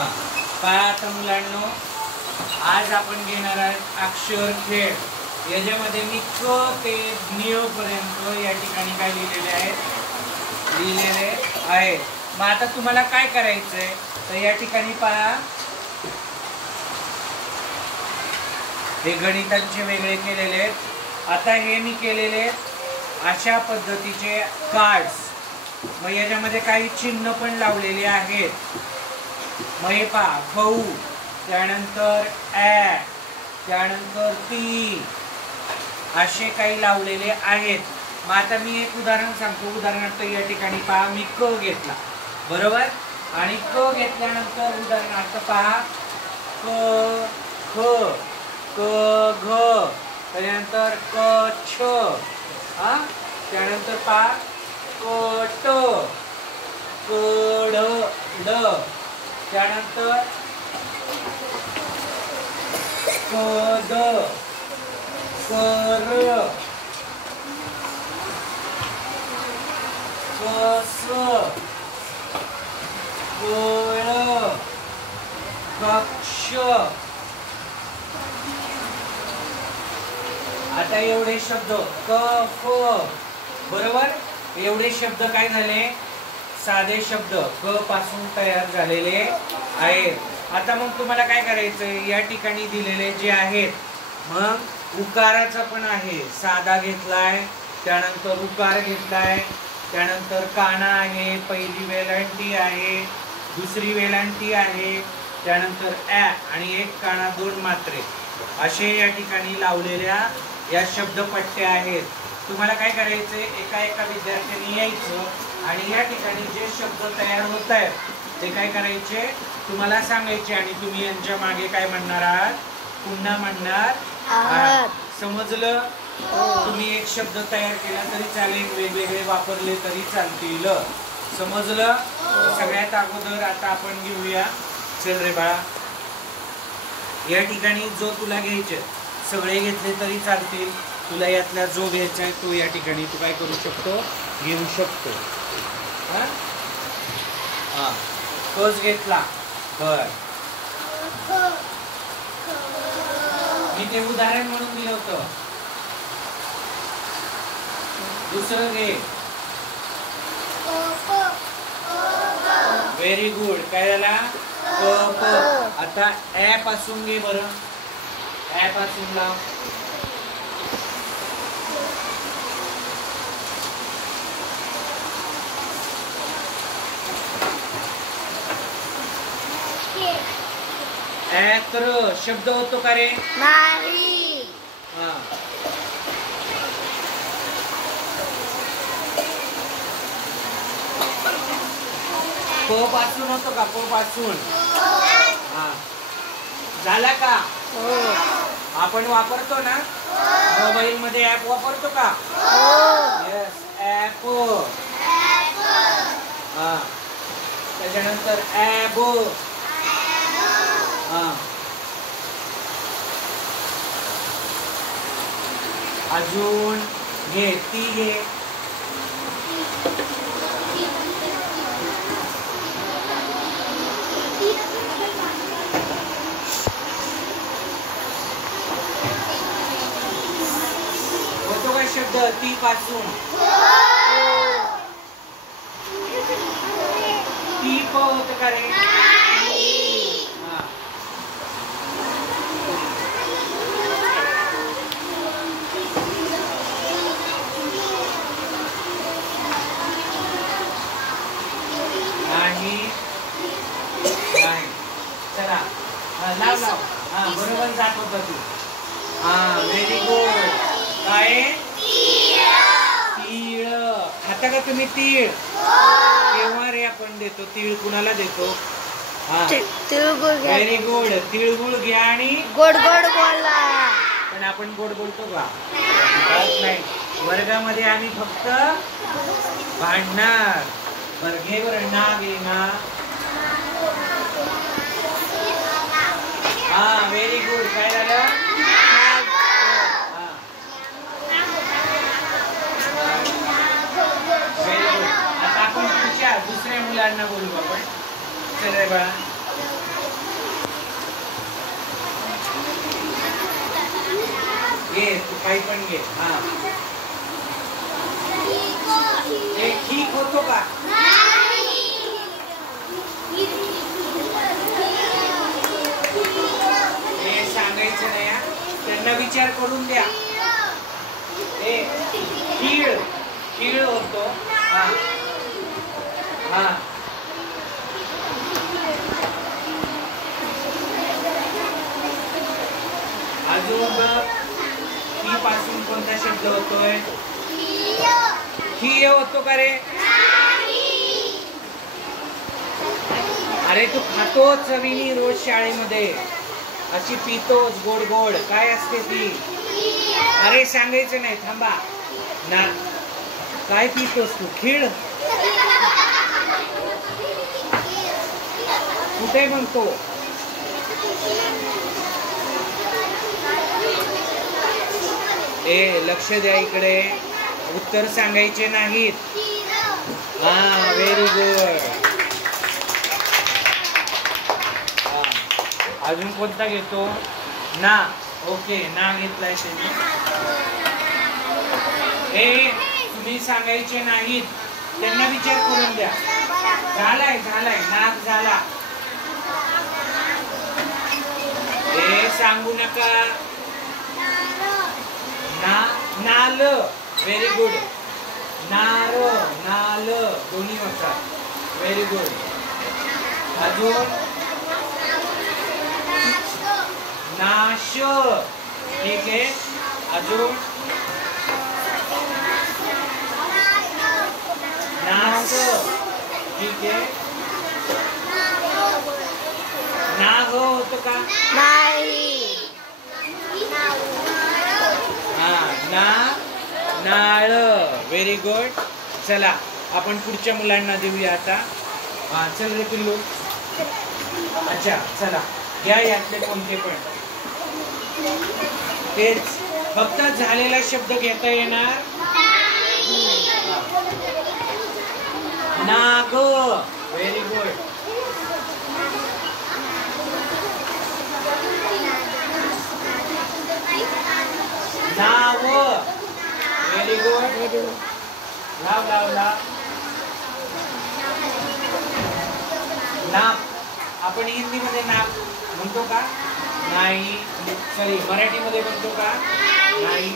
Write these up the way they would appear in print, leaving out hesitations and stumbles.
पहा आता मुलांनो, आज आपण घेणार आहोत अक्षर खेळ. याच्यामध्ये मी क ते निय पर्यंत या ठिकाणी काय लिहिलेले आहे. मग आता तुम्हाला काय करायचंय तर या ठिकाणी पहा, हे गणितांचे वेगळे केलेले आहेत. आता हे मी केलेले अशा पद्धतीचे कार्ड्स. मग याच्यामध्ये काही चिन्ह पण लावलेले आहेत. मग हे पहा, गहू, त्यानंतर ॲ, त्यानंतर ती, असे काही लावलेले आहेत. मग आता मी एक उदाहरण सांगतो. उदाहरणार्थ या ठिकाणी पहा, मी क घेतला, बरोबर. आणि क घेतल्यानंतर उदाहरणार्थ पहा, क ख, क घ, त्यानंतर क छ, त्यानंतर पहा क ट, क ड ड, त्यानंतर क द, क र, क स, क ळ, कक्ष. आता एवढे शब्द क फ, बरोबर. एवढे शब्द काय झाले, साधे शब्द क पासून तयार झालेले आहेत. आता मग तुम्हाला काय करायचंय, या ठिकाणी दिलेले जे आहेत, मग उकाराचा पण आहे, साधा घेतलाय, त्यानंतर उकार घेतलाय, त्यानंतर काना आहे, पहिली वेलांटी आहे, दुसरी वेलांटी आहे, त्यानंतर ॲ आणि एक काना, दोन मात्रे, असे या ठिकाणी लावलेल्या या शब्दपट्ट्या आहेत. तुम्हाला काय करायचंय, एका एका विद्यार्थ्यांनी यायचं आणि या ठिकाणी जे शब्द तयार होत आहेत ते काय करायचे, तुम्हाला सांगायचे आणि तुम्ही यांच्या मागे काय म्हणणार आहात, पुन्हा म्हणणार आहात. समजलं? तुम्ही एक शब्द तयार केला तरी चालेल, वेगवेगळे वापरले तरी चालतील. समजलं? सगळ्यात अगोदर आता आपण घेऊया, चल रे बाळा, या ठिकाणी जो तुला घ्यायचे, सगळे घेतले तरी चालतील, तुला यातला जो घ्यायचा आहे तो या ठिकाणी तू काय करू शकतो, घेऊ शकतो. तोच घेतला, बर. मी ते उदाहरण म्हणून दिलं होतं. दुसरं घे. Very good. काय झाला, क प. आता ॲ पासून घे बरं, ॲ पासून लाव. त्र शब्द होतो का रे, नाही. प पासून होतो का, प पासून. झाला का? आपण वापरतो ना मोबाईल मध्ये, ऍप वापरतो का? Yes, app. त्याच्यानंतर ॲब. अजून घे, ती घे. होतो काय शब्द ती पासून, ती प होत का रे? चला लाव लाव. बरोबर जात होता तू. Very good. काय, तीळ. खाता का तुम्ही तीळ? केव्हा रे आपण देतो तीळ, कुणाला देतो? Very good. तिळगुळ घ्या आणि गोड गोड बोला. पण आपण गोड बोलतो का? नाही. वर्गामध्ये आम्ही फक्त भांडणार. बर घे बरं, ना घे ना. Very good. काय झालं? Very good. आता आपण दुसऱ्या मुलांना बोलू आपण. चल रे बाळा. घे तू काही पण घे. हा हे ठीक होतो का? हे सांगायचं नाही हा. त्यांना विचार करून द्या. हे खीळ खीळ होतो. हा हा अजून ही पासून कोणता शब्द होतोय? खीय होतो का रे? अरे तू खातो चवीनी रोज शाळेमध्ये, अशी पितोस गोड गोड. काय असते ती? अरे सांगायचं नाही, थांबा ना. काय पितोस तू? खीळ कुठे म्हणतो? ए लक्ष द्या इकडे, उत्तर सांगायचे नाहीत. हा व्हेरी गुड. अजून कोणता घेतो? ना. ओके ना घेतलाय त्यांनी. हे तुम्ही सांगायचे नाहीत, त्यांना विचार करून द्या. झालाय झालाय नाक झाला. हे सांगू नका. ना नाल. Very good. नार नाल दोन्ही होतात. Very good. अजून नाश. ठीक आहे. अजून नास. ठीक आहे. नाग होतं का? नाही. हा ना नाळ. Very good. चला आपण पुढच्या मुलांना देऊया आता. हा चल रे पिल्लू. अच्छा चला घ्या यातले कोणते पण. तेच फक्त झालेला शब्द घेता येणार. नाग. Very good. नाव. Very good. लाव लाव लाव. नाप. आपण हिंदीमध्ये नाप म्हणतो का? नाही. सॉरी मराठीमध्ये म्हणतो का? नाही.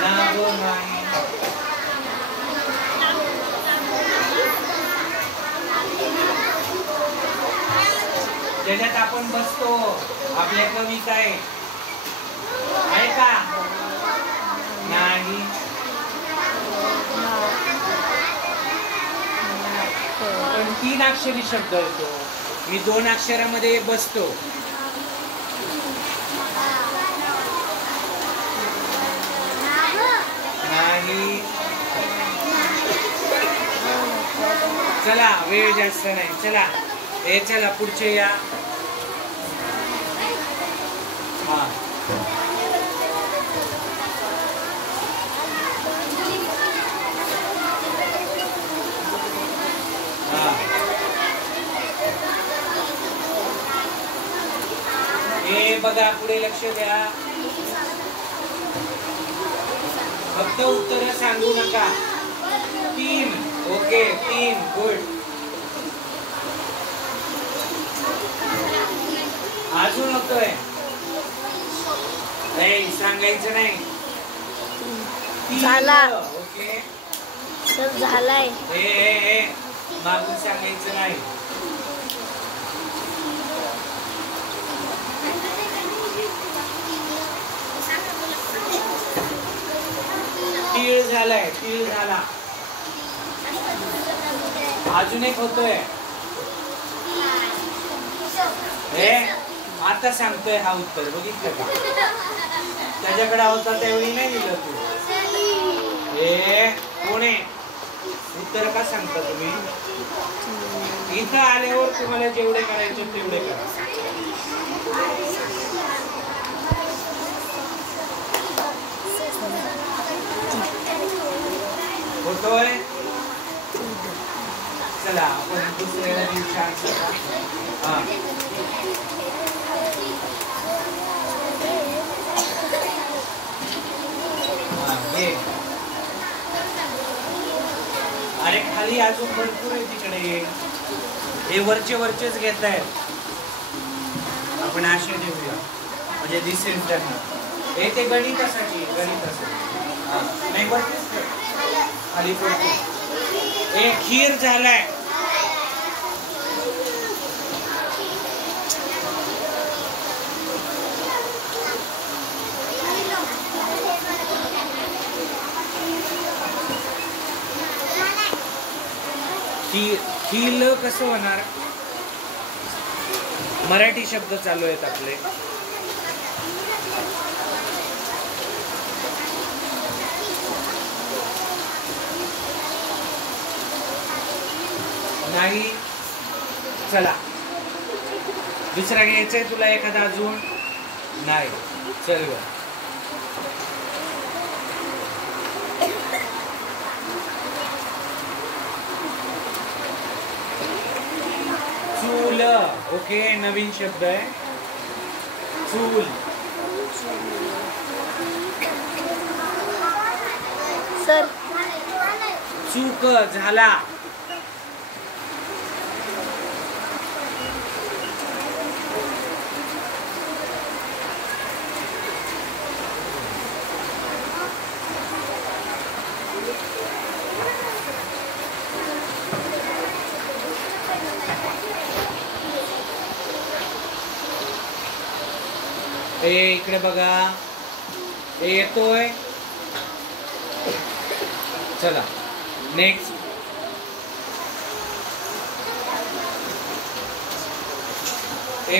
नाव नाही. ज्याच्यात आपण बसतो, आपल्या कविता आहे का? नाही. पण 3 अक्षरी शब्द येतो. मी 2 अक्षरामध्ये बसतो. नाही. चला वेळ जास्त नाही. चला हे चला पुढचे या. हा हे बघा पुढे लक्ष द्या. फक्त उत्तर सांगू नका. 3. ओके 3. गुड. अजून होतोय. नाही सांगायचं नाही. झाला. ओके सर झालाय. हे मागून सांगायचं नाही. तीळ झालाय. तीळ झाला. अजून एक होतोय. हे आता सांगतोय हा उत्तर. बघितलं का? त्याच्याकडे होता त्यावेळी नाही दिलं तू. हे कोण आहे? उत्तर का सांगता तुम्ही? इथं आल्यावर तुम्हाला जेवढे करायचे तेवढे करा. होतोय. चला आपण दुसऱ्याला देऊ चान्स. हा घे. अरे खाली अजून भरपूर आहे तिकडे. हे वरचेच घेत आहेत. आपण असे देऊया म्हणजे दिसेल त्यांना. हे ते गणितासाठी नाही वरतीच कर. खाली पडते. हे खीर झालाय. खील कसं होणार? मराठी शब्द चालू आहेत आपले. नाही. चला दुसरा घ्यायचंय तुला एखादा अजून? नाही. चल ग. चूल. ओके, नवीन शब्द आहे चूल. सर चूक झाला. इकडे बघा. येतोय. चला नेक्स्ट.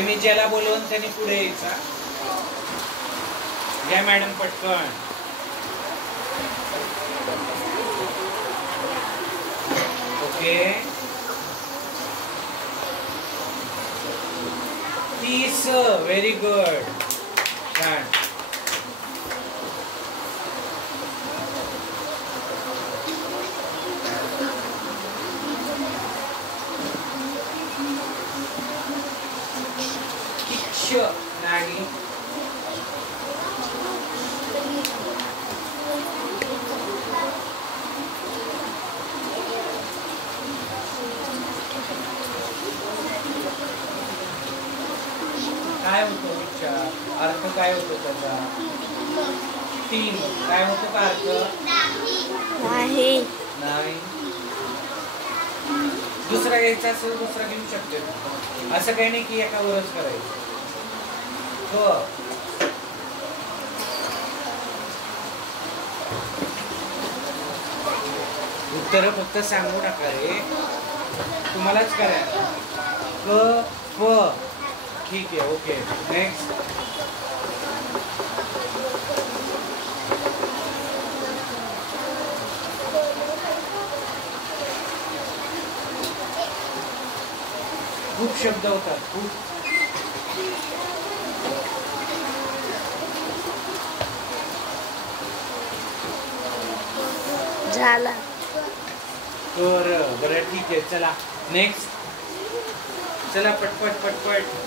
मी ज्याला बोलवून त्यांनी पुढे यायचा. घ्या मॅडम पटकन. ओके. 30. Very good. छान. नाही. काय होतो विचार? अर्थ काय होतो त्याचा? 3. काय होतो का अर्थ? नाही. नाही. दुसरा घ्यायचा असेल दुसरा घेऊ शकते. असं काही नाही की एकावरच करायचं. हो. उत्तर फक्त सांगू नका रे, तुम्हालाच करा. क फ. ठीक आहे. Okay next. खूप शब्द होतात. खूप. झाला. बरं ठीक आहे. चला नेक्स्ट. चला पटपट पटपट.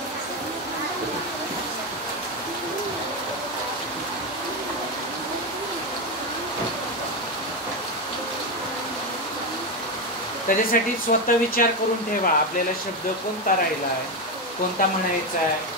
त्याच्यासाठी स्वतः विचार करून ठेवा आपल्याला शब्द कोणता राहिला आहे, कोणता म्हणायचा आहे.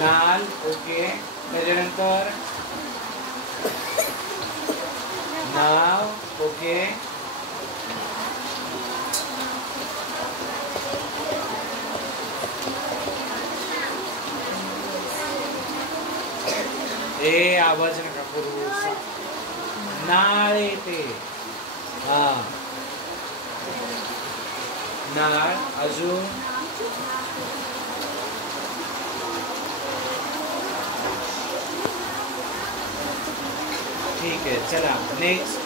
नाल. ओके. त्याच्यानंतर नाव. ओके. आवाज नका करू. नाळ येते. हा नाळ. अजून ठीक आहे. चला नेक्स्ट.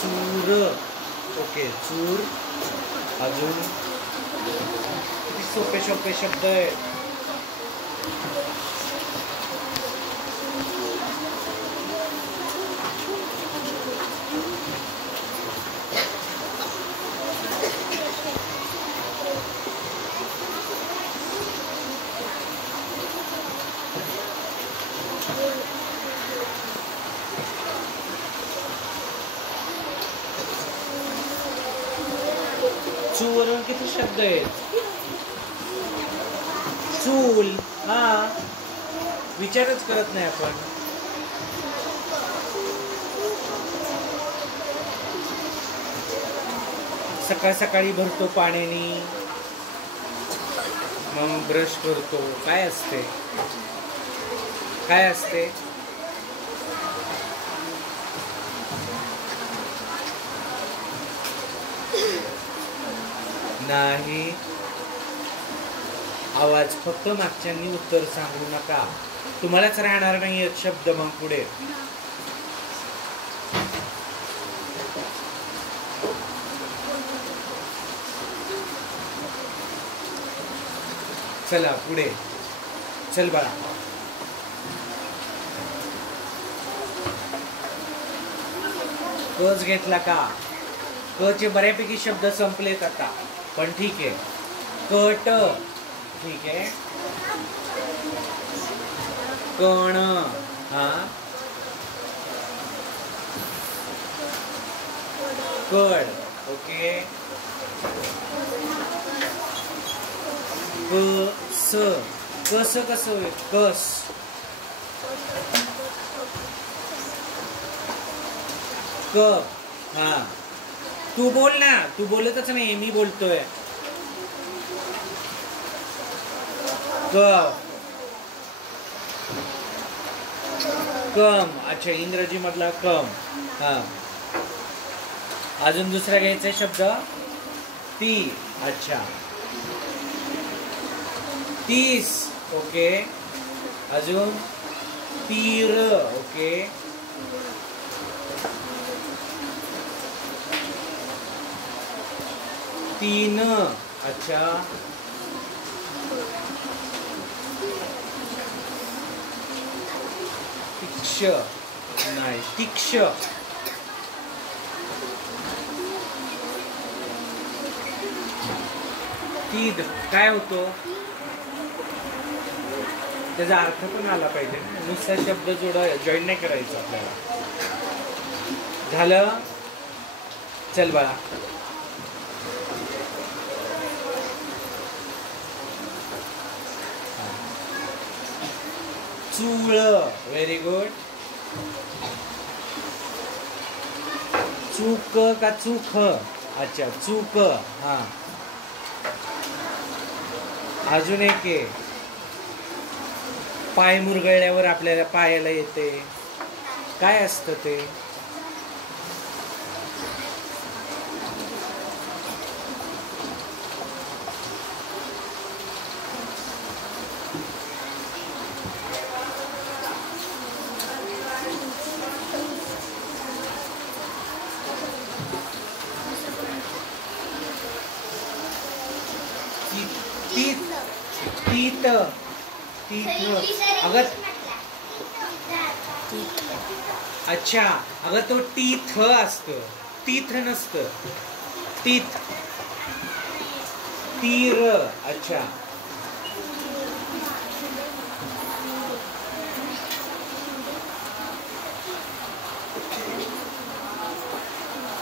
चूर. ओके चूर. अजून किती सोपे सोपे शब्द आहेत. चूवरून किती शब्द आहेत. चूल. हा विचारच करत नाही आपण. सकाळ सकाळी भरतो पाण्याने, मग ब्रश करतो. काय असते, काय असते. नाही. आवाज फक्त मागच्यांनी उत्तर सांगू नका. तुम्हालाच राहणार नाही शब्द मग पुढे. चला पुढे चल बाळा. कच घेतला का. क चे बऱ्यापैकी शब्द संपलेत आता, पण ठीक आहे. कट ठीक आहे. कण. हा कड. ओके. कस. कस कसं होईल. कस. क. हा तू बोल ना. तू बोलतच नाही, मी बोलतोय. क. कम. अच्छा इंग्रजी मधला कम. हा अजून दुसरा घ्यायचा शब्द. ती. अच्छा 30. ओके. अजून तीर. ओके. तीन. अच्छा. तीक्ष. नाही तीक्ष. तीद काय होतो. त्याचा अर्थ पण आला पाहिजे. नुसता शब्द जोडा जॉईन नाही करायचं आपल्याला. झालं. चल बाळा. चूळ. Very good. चूक का चूक. अच्छा चूक. हा अजून एक आहे. पाय मुरगळल्यावर आपल्याला पायाला येते. काय असतं ते. तीत. अगं अच्छा अगं तो टीथ असतं. तीथ नसतं. तीथ. तीर. अच्छा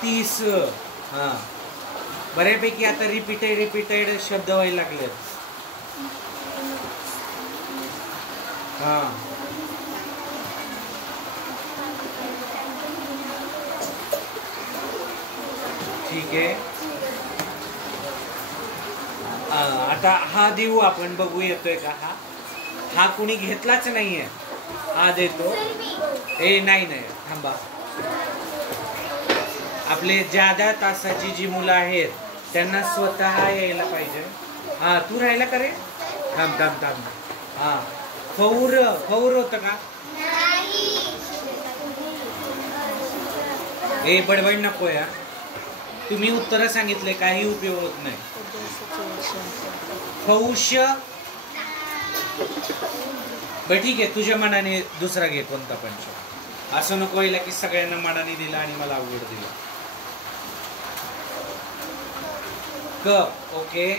तीस. हा बऱ्यापैकी आता रिपीटेड शब्द व्हायला लागलेत. हा ठीक आहे. आता हा देऊ आपण. बघू येतोय का. हा कुणी घेतलाच नाहीये. हा देतो. ए नाही नाही थांबा. आपले ज्यादा तासाची जी मुलं आहेत त्यांना स्वतः यायला पाहिजे. हा तू राहिला का रे. थांब थांब थांब. हा फौर. फौर होतं का. ए बडबड नको यार. तुम्ही उत्तर सांगितले काही उपयोग होत नाही. हौश. बर ठीक आहे, तुझ्या मनाने दुसरा घे कोणता पण शब्द. असं नको व्हायला की सगळ्यांना मनाने दिला आणि मला अवघड दिला. क. ओके.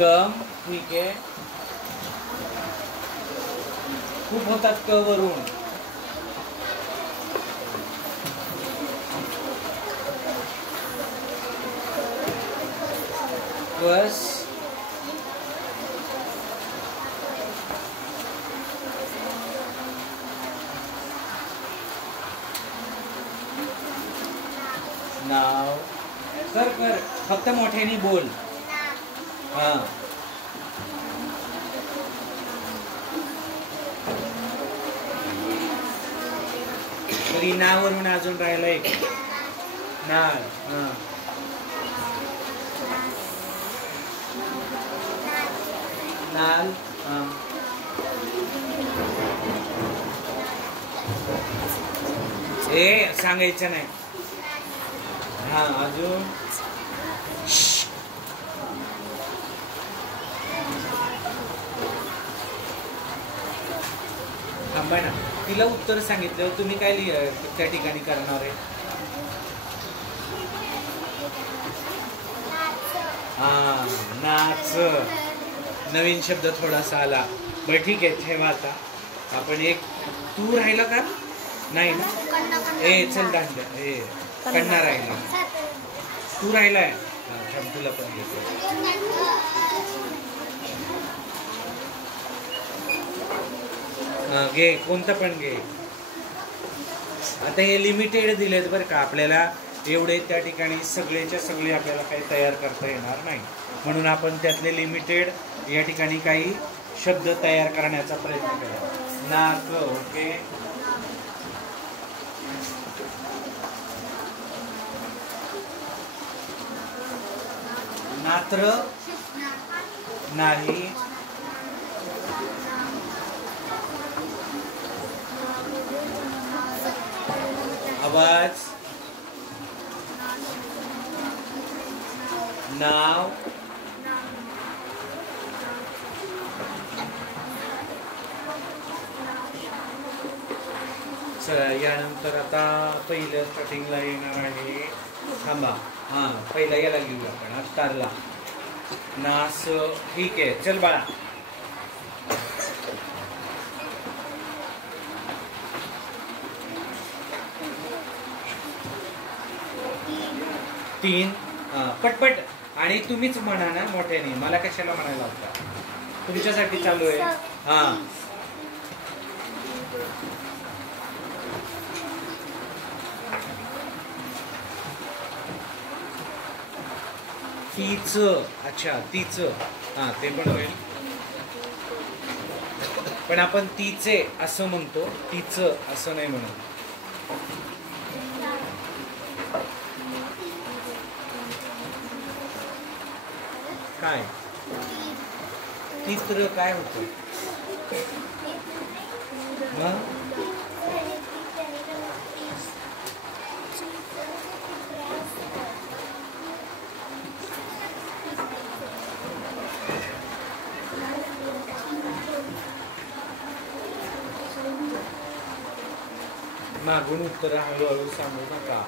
कम. ठीक आहे. खूप होतात क वरून. बस. नाव. कर कर, फक्त मोठ्याने बोल. हा. तरी नावरून अजून राहिलंय नाळ. हा. नाल. हा. ए सांगायचं नाही. हा अजून. थांबा ना, तिला उत्तर सांगितलं तुम्ही काय त्या ठिकाणी करणार आहे. हा नाच. नवीन शब्द थोडासा आला. बरं ठीक आहे, ठेवा आता. आपण एक. तू राहिला का नाही ना. ए चल दांड. ए कन्ना राहिला. तू राहिलाय. तुला पण घेतो. घे कोणतं पण घे. आता हे लिमिटेड दिलेत बरं का आपल्याला. एवढे त्या ठिकाणी सगळेच्या सगळे आपल्याला काही तयार करता येणार नाही, म्हणून आपण त्यातले लिमिटेड या ठिकाणी काही शब्द तयार करण्याचा प्रयत्न केला. नाक. ओके. नात्र. नाही. आवाज. नाव. चला यानंतर आता पहिल्या स्टार्टिंगला येणार आहे. थांबा. हा पहिला याला घेऊया आपण स्टारला. नास. ठीक आहे, चल बाळा. तीन. पटपट. आणि तुम्हीच म्हणा ना मोठ्याने, मला कशाला म्हणायला होता. तुमच्यासाठी चालू आहे. हा. तीच. अच्छा तीच. हा ते पण होईल, पण आपण तिचे असं म्हणतो, तीच असं नाही म्हणत. काय चित्र काय होतं. मागून उत्तर हळूहळू सांगू नका.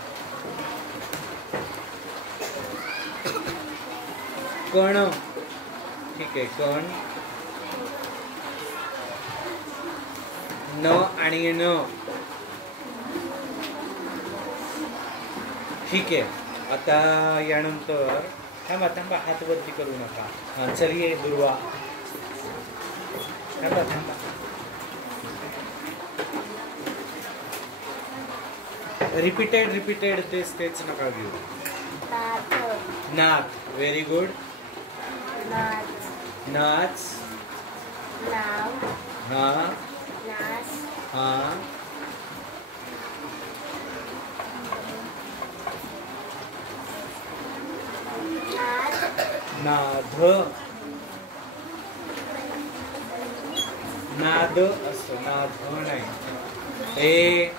कण. ठीक आहे, कण. न आणि न. ठीक आहे, आता यानंतर थांबा थांबा, हात वरती करू नका. हा चल ये दुर्वा. थांबा थांबा. रिपीटेड रिपीटेड तेच तेच नका घेऊ. नाच. Very good. नाच. हा हा. नाध. नाद असतो, नाद नाही. ए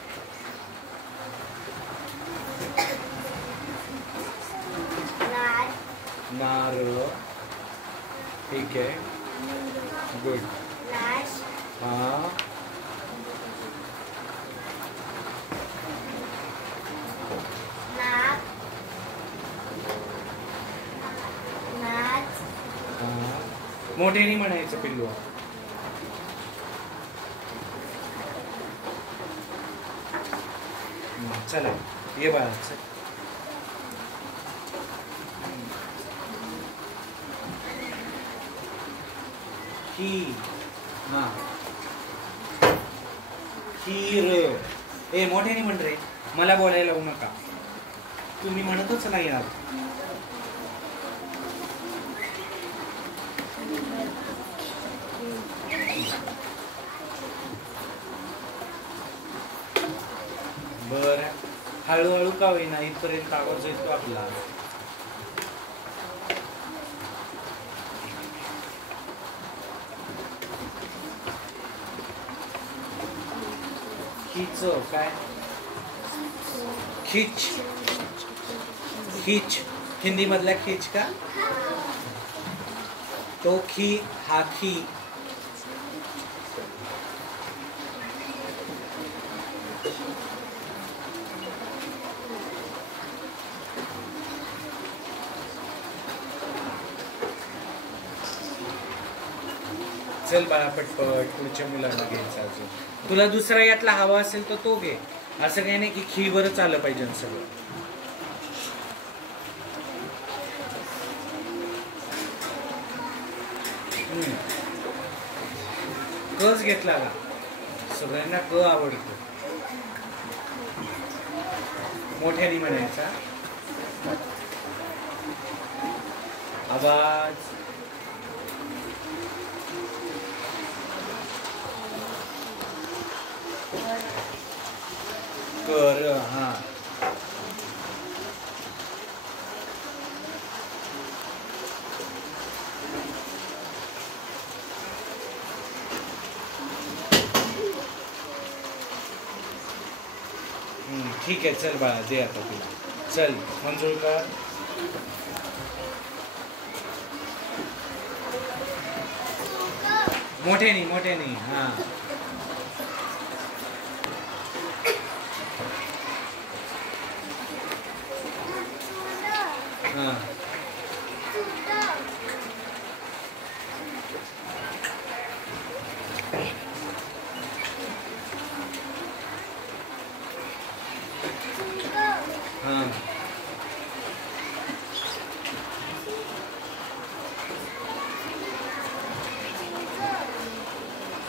नार. ठीक आहे, गुड. हा मोठ्याने म्हणायचं पिल्लू. चला ये बाळा. हा खीर. ए मोठ्याने म्हण रे, मला बोलायला लावू नका, तुम्ही म्हणतच नाही यार. बर, हळूहळू का होईना इथपर्यंत आवाज येतो आपला. खिच काय? खिच. खिच हिंदी मधला खिच का? तो खी, हा खी. चल बाळा पटपट पुढच्या मुलांना घ्यायचा अजून. तुला दुसरा यातला हवा असेल तर तो घे. असं काही नाही की खी बरंच आलं पाहिजे सगळं. कच घेतला का? सगळ्यांना क आवडतो. मोठ्याने म्हणायचा. आवाज. कर. हा ठीक आहे. चल बाळा दे आता तुला. चल मंजूर कर. मोठ्याने मोठ्याने. हा हा हा.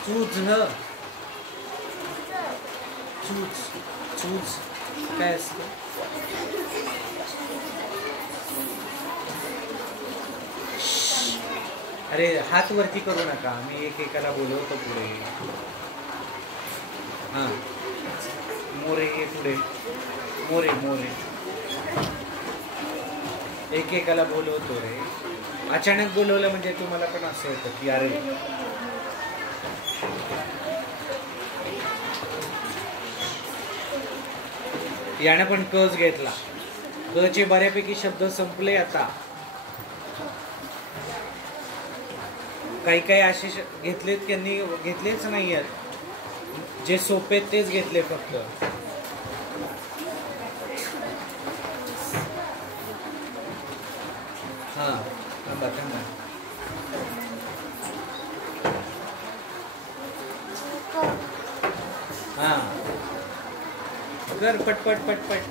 चूज चूज चूज काय असतं? अरे हात वरती करू नका, मी एकेकाला बोलवतो पुढे. हा मोरे ये पुढे. मोरे मोरे एकेकाला बोलवतो रे. अचानक बोलवलं म्हणजे तुम्हाला पण असं होतं की अरे याने पण कच घेतला. क चे बऱ्यापैकी शब्द संपले आता. काही काही असे घेतलेत त्यांनी घेतलेच नाही आहेत. जे सोपे तेच घेतले फक्त. हा थांबा थांबा. हा कर पटपट पटपट.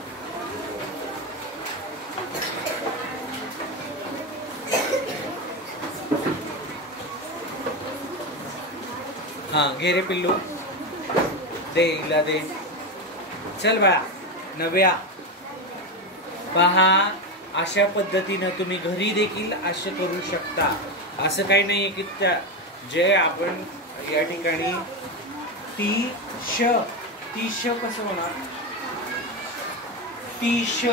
हा घे रे पिल्लू. दे इला दे. चल बाळा नव्या. पहा अशा पद्धतीनं तुम्ही घरी देखील असे करू शकता. असं काही नाहीये की त्या जे आपण या ठिकाणी टी श कसं होणार? टी श.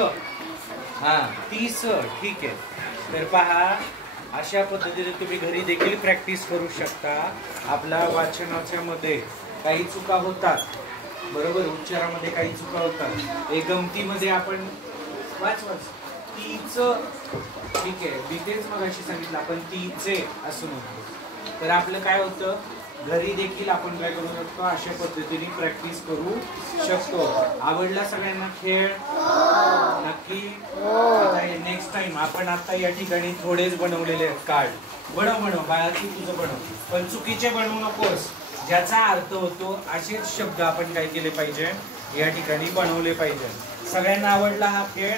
हा 30. ठीक आहे. तर पहा अशा पद्धतीने तुम्ही घरी देखील प्रॅक्टिस करू शकता. आपल्या वाचनाच्या मध्ये काही चुका होतात, बरोबर, उच्चारामध्ये काही चुका होतात. एक गमतीमध्ये आपण वाच तीच, ठीक आहे, बीतेच मग अशी सांगितलं आपण तीचे असं म्हणतो. तर आपलं काय होतं, घरी देखील आपण काय करू शकतो, अशा पद्धतीने प्रॅक्टिस करू शकतो. आवडला सगळ्यांना खेळ? नक्की. आता नेक्स्ट टाइम आपण आता या ठिकाणी थोडेच बनवलेले आहेत कार्ड. बनव बाळा, तुझं बनव, पण चुकीचे बनवू नकोस. ज्याचा अर्थ होतो असेच शब्द आपण काय केले पाहिजे, या ठिकाणी बनवले पाहिजे. सगळ्यांना आवडला हा खेळ?